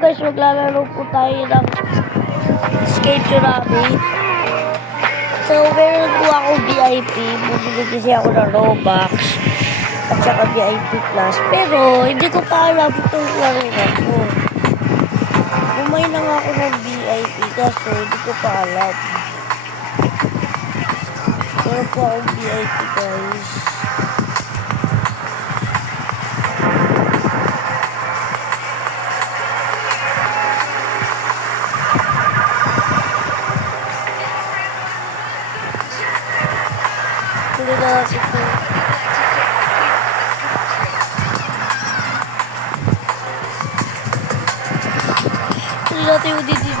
guys, maglalaro po tayo ng Escape Tsunami. So, meron po ako VIP. Bumili kasi ako ng Robux at saka VIP Plus. Pero, hindi ko pa alam itong laro na po. Bumay na nga ako ng VIP kasi hindi ko pa alam. Meron po akong VIP guys. Tuloy na natin ito. Tuloy natin yung dito.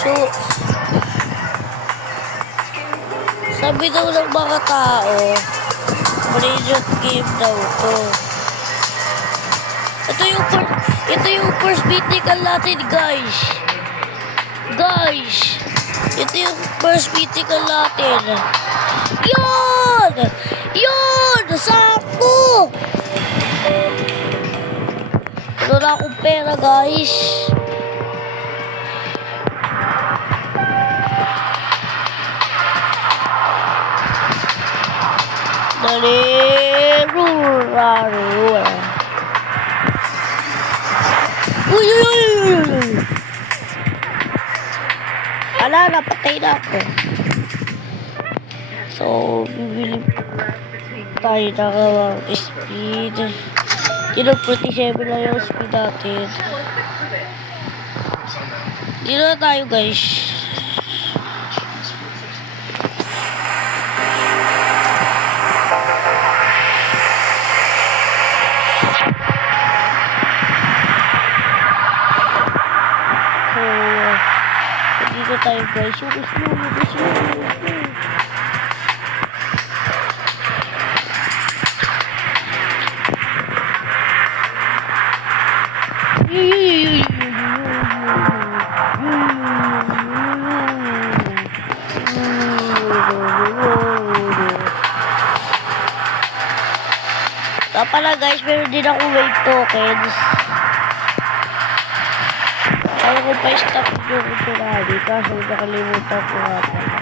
So, sabi daw ng mga tao, Bridget game daw to. Ito yung first mythical natin, guys. Ito yung first mythical natin. Yun! Sakto! Ano na akong pera, guys. Uy! Ala, napatay na ako. So, bibili tayo ng speed. 47 na yung speed natin. Dito na tayo, guys. Dito tayo, guys. Yung slow. Pala guys, meron din ako wave tokens. Kaya ko pa stop yung Tsunami kasi nakalimutan ko nga pala.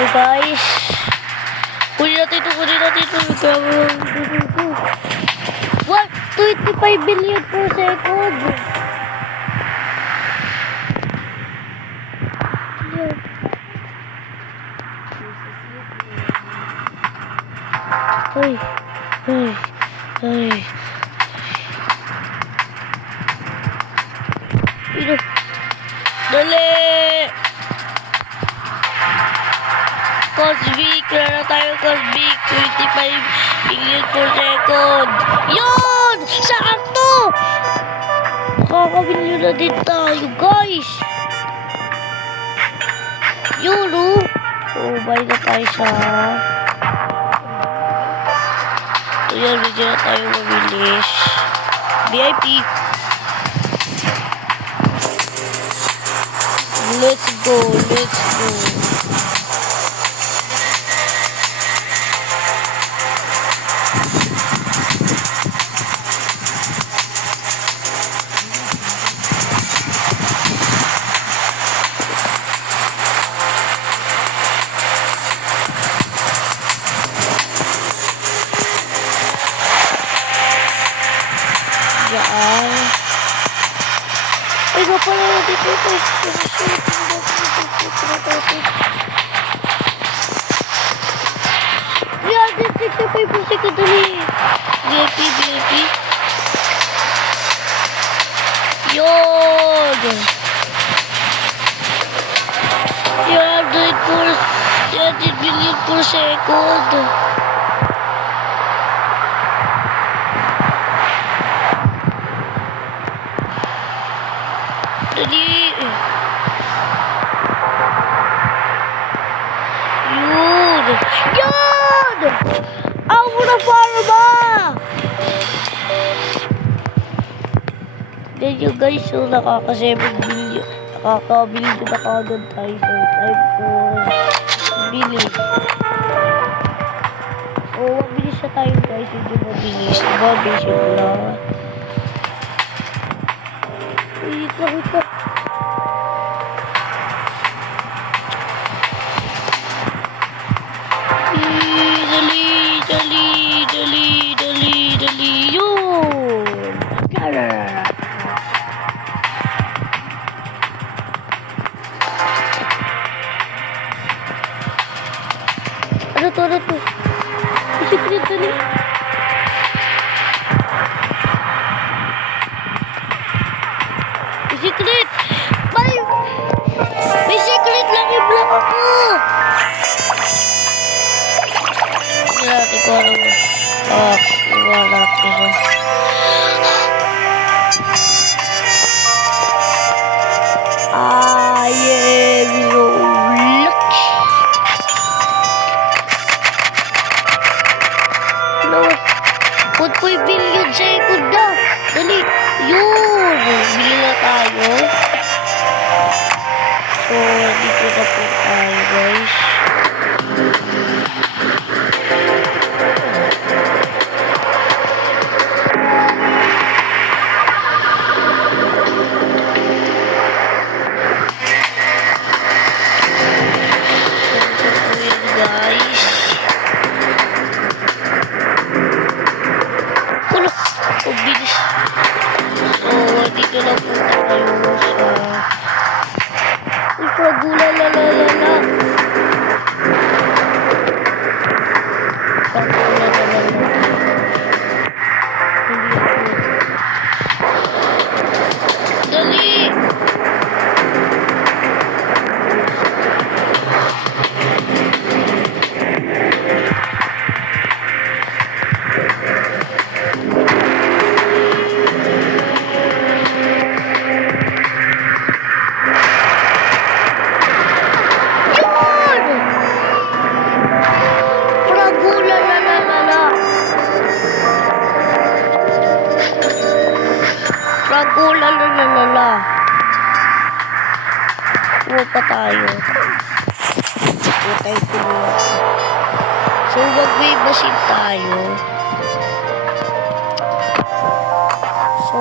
So guys, kunin natin ito. What? 25 billion per second. Ay. Dali! Cosmic, na tayo Cosmic, 25 billion per second. Yun! Sakto! Makakabilyon na din tayo, guys. Yun, oh. So, buy na tayo sa... Ayan, medyo na tayo mabilis. VIP. Let's go. Ay, nga pala dito ito. Yeah, this 65 per second dali. VIP. Yun! 300 billion per second. Dali. Yan! Amo na farma! Then yung guys, so nakaka-7 billion. Nakaka-billion na kagad tayo. So time for bili. So mabilis na tayo guys. Hindi mabilis. Diba? Basic lang. Wait lang, wait lang. Dali. Yun! Yarara. Ano to? Secret dali. Secret! May secret lang yung block ako! Hindi natin ko alam. Iwan natin. I am so lucky. No. 1.5 billion second na. Dali. Yun. Bili na tayo. So, dito na po tayo, guys. Bilis. So, dito na po tayo sa gula la. Dali! Lalala. Huwag pa tayo. Patay ko na. So, magbibasin tayo. So,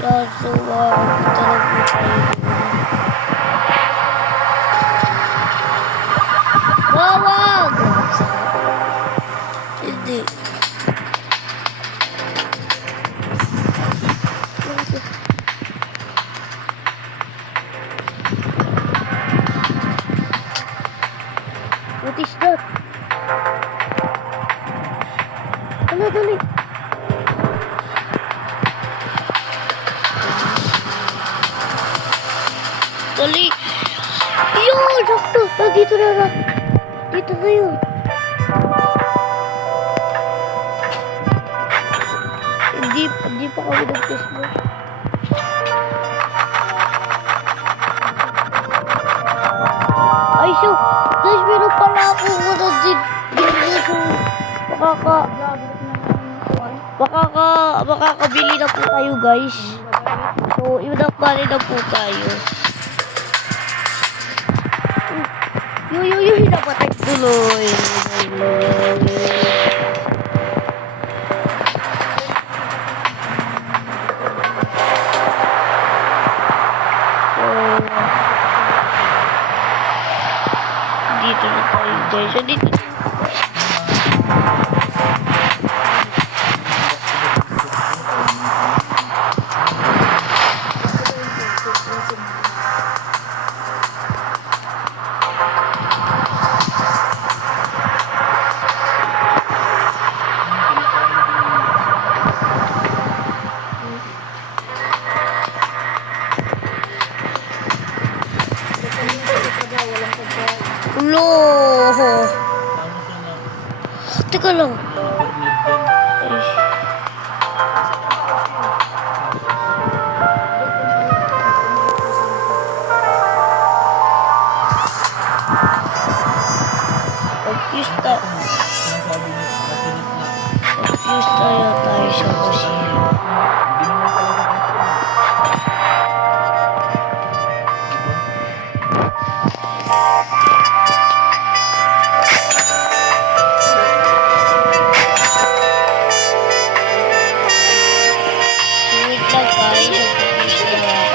yan. So, talog mo tayo. Wawag! Hindi. What is that? Dali. Dali. Yun! Sakto! Dito na. Dito na yun. Hindi pa kami nag-test mo. Ay, so, guys, meron pala akong makakabili na po tayo, guys. So, iwanapali na po tayo. Yung napatay tuloy. Dito na tayo, guys. So, dito. Ulo. Teka lang. Ay. Diyos ka.